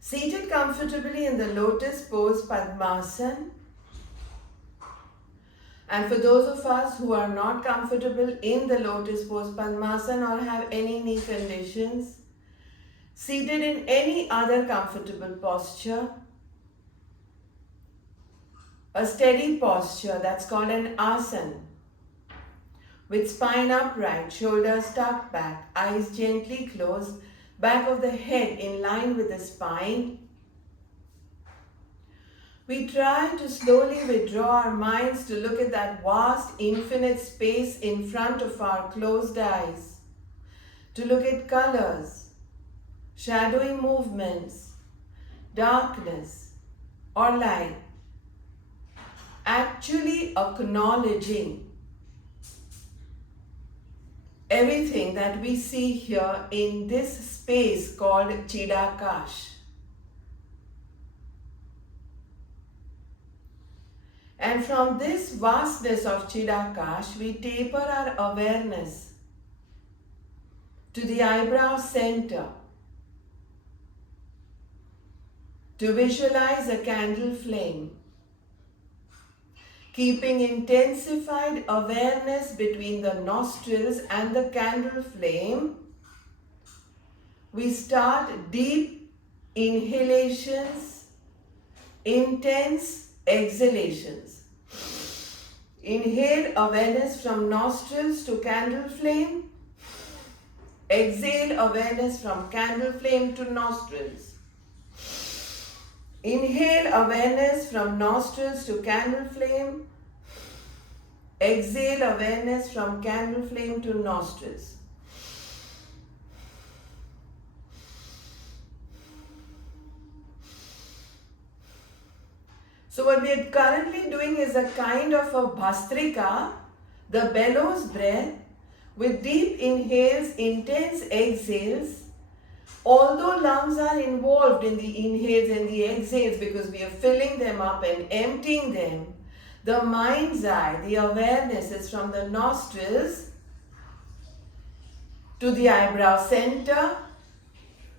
Seated comfortably in the lotus pose Padmasana. And for those of us who are not comfortable in the lotus pose Padmasana or have any knee conditions, seated in any other comfortable posture, a steady posture that's called an asana, with spine upright, shoulders tucked back, eyes gently closed, back of the head in line with the spine. We try to slowly withdraw our minds to look at that vast, infinite space in front of our closed eyes, to look at colors, shadowy movements, darkness, or light. Actually acknowledging everything that we see here in this space called Chidakasha. And from this vastness of Chidakasha, we taper our awareness to the eyebrow center to visualize a candle flame, keeping intensified awareness between the nostrils and the candle flame. We start deep inhalations, intense exhalations. Inhale awareness from nostrils to candle flame. Exhale awareness from candle flame to nostrils. Inhale awareness from nostrils to candle flame. Exhale awareness from candle flame to nostrils. So what we are currently doing is a kind of a bhastrika, the bellows breath, with deep inhales, intense exhales. Although lungs are involved in the inhales and the exhales because we are filling them up and emptying them, the mind's eye, the awareness is from the nostrils to the eyebrow center,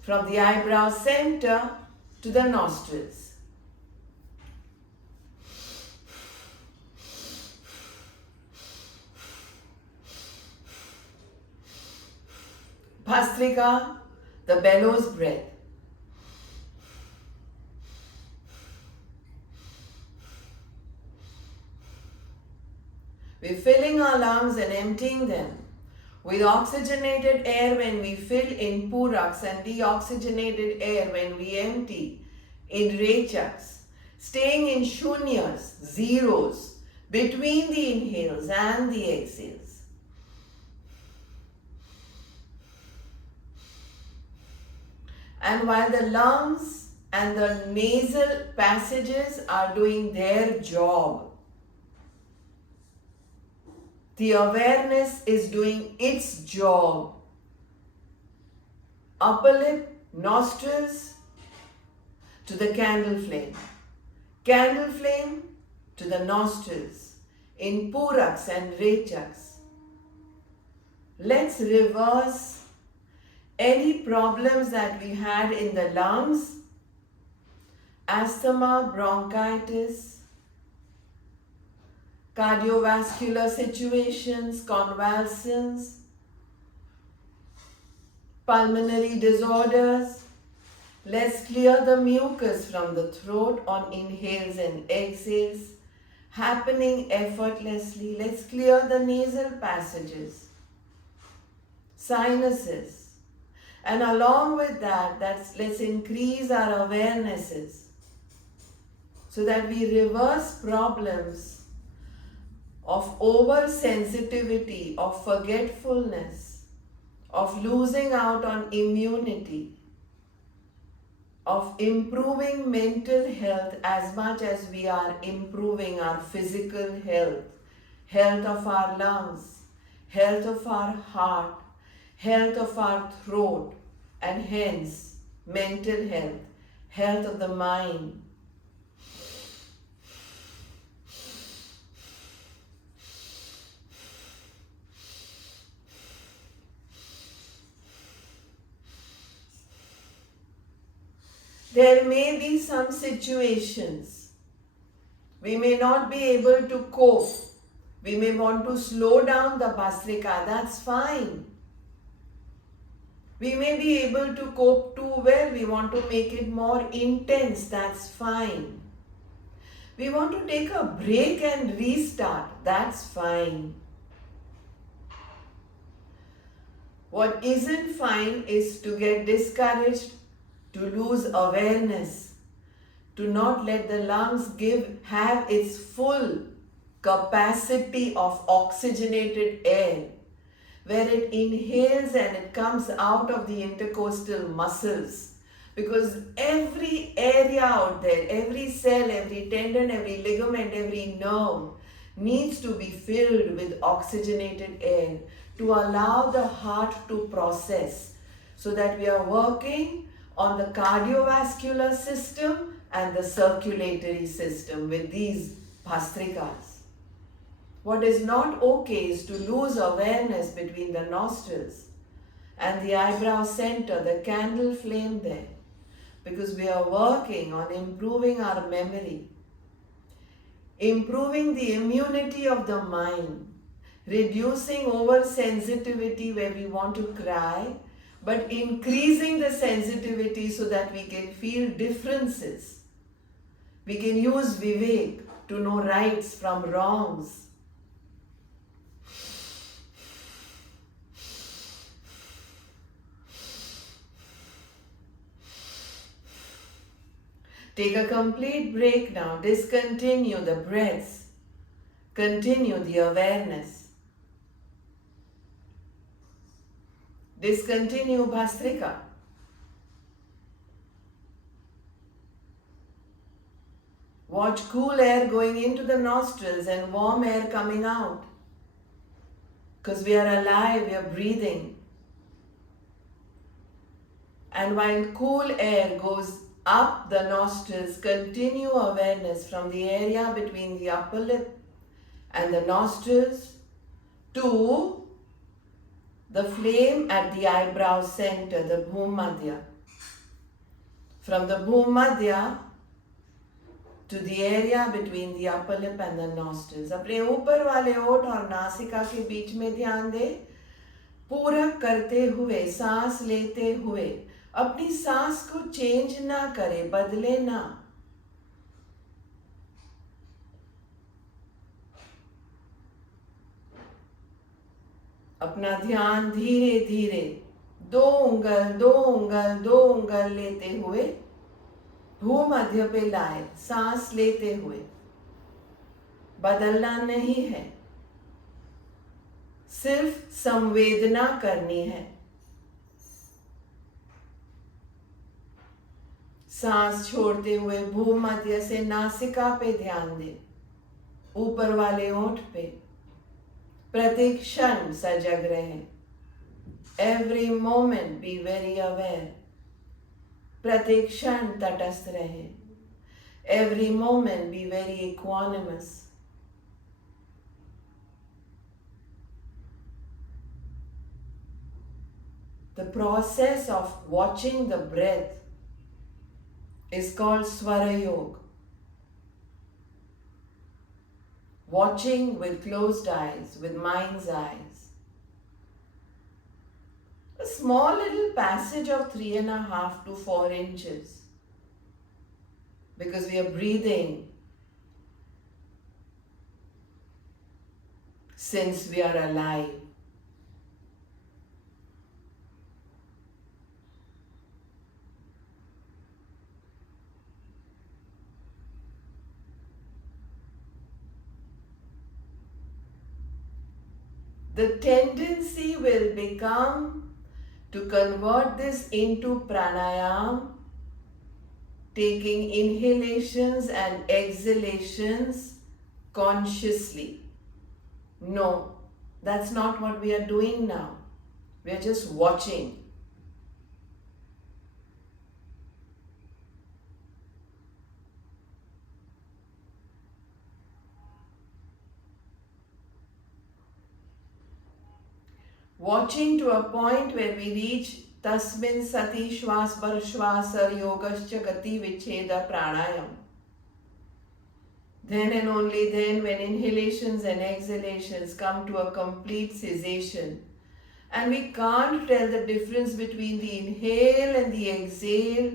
from the eyebrow center to the nostrils. Bhastrika, the bellows breath. We're filling our lungs and emptying them with oxygenated air when we fill in puraks and deoxygenated air when we empty in rechaks, staying in shunyas, zeros, between the inhales and the exhales. And while the lungs and the nasal passages are doing their job, the awareness is doing its job. Upper lip, nostrils to the candle flame to the nostrils in puraks and rechaks. Let's reverse any problems that we had in the lungs, asthma, bronchitis, cardiovascular situations, convulsions, pulmonary disorders. Let's clear the mucus from the throat on inhales and exhales, happening effortlessly. Let's clear the nasal passages, sinuses. And along with that, let's increase our awarenesses so that we reverse problems of oversensitivity, of forgetfulness, of losing out on immunity, of improving mental health as much as we are improving our physical health, health of our lungs, health of our heart, health of our throat, and hence mental health, health of the mind. There may be some situations we may not be able to cope. We may want to slow down the Bhastrika, that's fine. We may be able to cope too well, we want to make it more intense, that's fine. We want to take a break and restart, that's fine. What isn't fine is to get discouraged, to lose awareness, to not let the lungs have its full capacity of oxygenated air, where it inhales and it comes out of the intercostal muscles. Because every area out there, every cell, every tendon, every ligament, every nerve needs to be filled with oxygenated air to allow the heart to process, so that we are working on the cardiovascular system and the circulatory system with these bhastrikas. What is not okay is to lose awareness between the nostrils and the eyebrow center, the candle flame there, because we are working on improving our memory, improving the immunity of the mind, reducing oversensitivity where we want to cry, but increasing the sensitivity so that we can feel differences. We can use Vivek to know rights from wrongs. Take a complete break now. Discontinue the breaths. Continue the awareness. Discontinue Bhastrika. Watch cool air going into the nostrils and warm air coming out. Because we are alive, we are breathing. And while cool air goes up the nostrils, continue awareness from the area between the upper lip and the nostrils to the flame at the eyebrow center, the Bhumadhya. From the Bhumadhya to the area between the upper lip and the nostrils. अपने ऊपर वाले ओठ और नासिका के बीच में ध्यान दे, पूरक करते हुए, सांस लेते हुए, अपनी सांस को चेंज ना करे, बदले ना. अपना ध्यान धीरे धीरे 2 उंगल 2 उंगल 2 उंगल लेते हुए भूमध्य पे लाए, सांस लेते हुए. बदलना नहीं है, सिर्फ संवेदना करनी है. सांस छोड़ते हुए भूमध्य से नासिका पे ध्यान दे, ऊपर वाले ओंठ पे. प्रत्येक क्षण सजग रहे. Every moment be very aware. प्रत्येक क्षण तटस्थ रहे. Every moment be very equanimous. The process of watching the breath is called Swara Yoga. Watching with closed eyes, with mind's eyes. A small little passage of 3.5 to 4 inches. Because we are breathing since we are alive. The tendency will become to convert this into pranayam, taking inhalations and exhalations consciously. No, that's not what we are doing now. We are just watching. Watching to a point where we reach Tasmin sati shwas par shwasar yogascha gati vicheda pranayam. Then and only then, when inhalations and exhalations come to a complete cessation, and we can't tell the difference between the inhale and the exhale,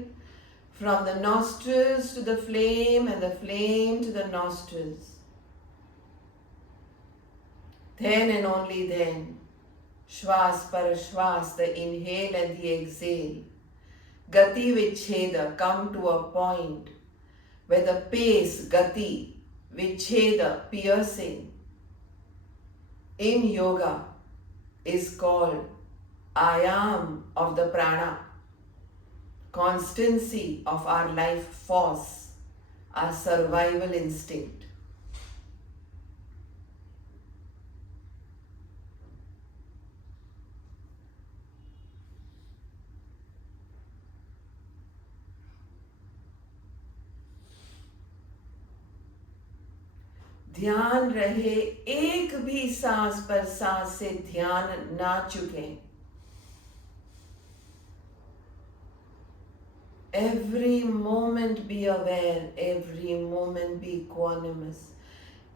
from the nostrils to the flame and the flame to the nostrils. Then and only then, shwas par shwas, the inhale and the exhale, gati vicheda, come to a point where the pace, gati, vicheda, piercing, in yoga is called ayam of the prana, constancy of our life force, our survival instinct. ध्यान रहे, एक भी सांस पर सांस से ध्यान ना चुके. Every moment be aware, every moment be equanimous,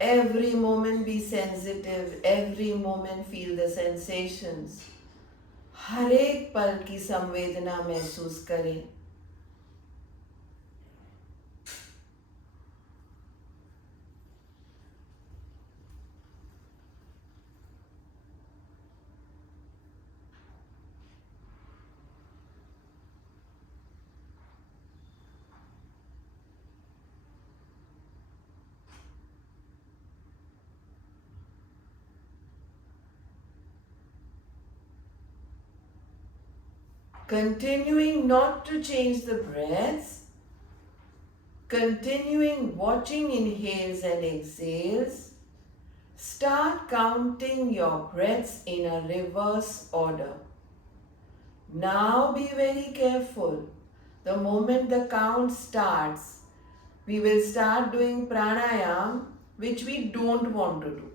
every moment be sensitive, every moment feel the sensations. हर एक पल की संवेदना महसूस करें. Continuing not to change the breaths, continuing watching inhales and exhales, start counting your breaths in a reverse order. Now be very careful. The moment the count starts, we will start doing pranayam, which we don't want to do.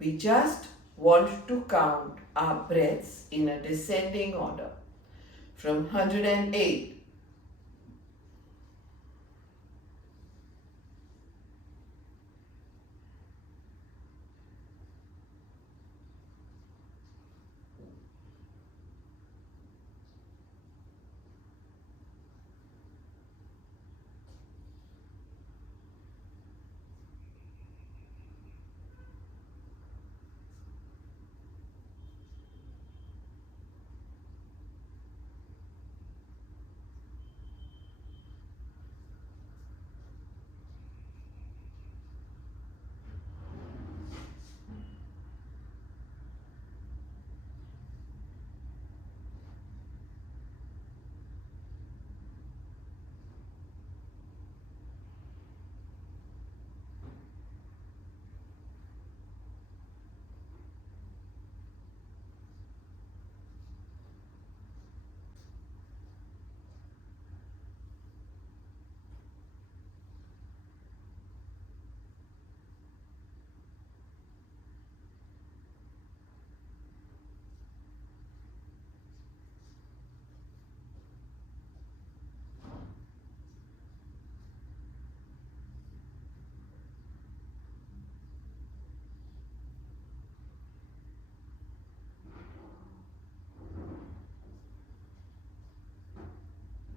We just want to count our breaths in a descending order. From 108.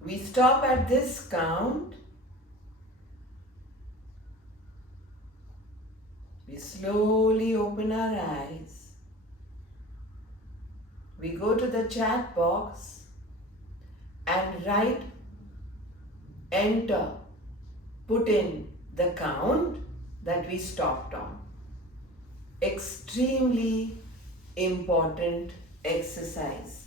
We stop at this count. We slowly open our eyes. We go to the chat box and write, enter, put in the count that we stopped on. Extremely important exercise.